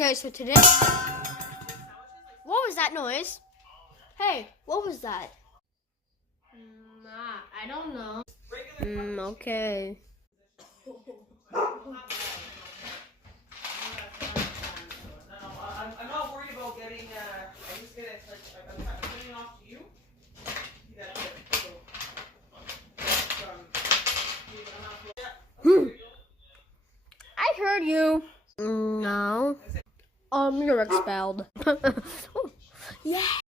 Okay, so today... What was that noise? Hey, what was that? I don't know. Okay. I'm not worried about getting, I just get it, like, I'm putting it off to you. That's it. So, I heard you. No. You're expelled. Yeah.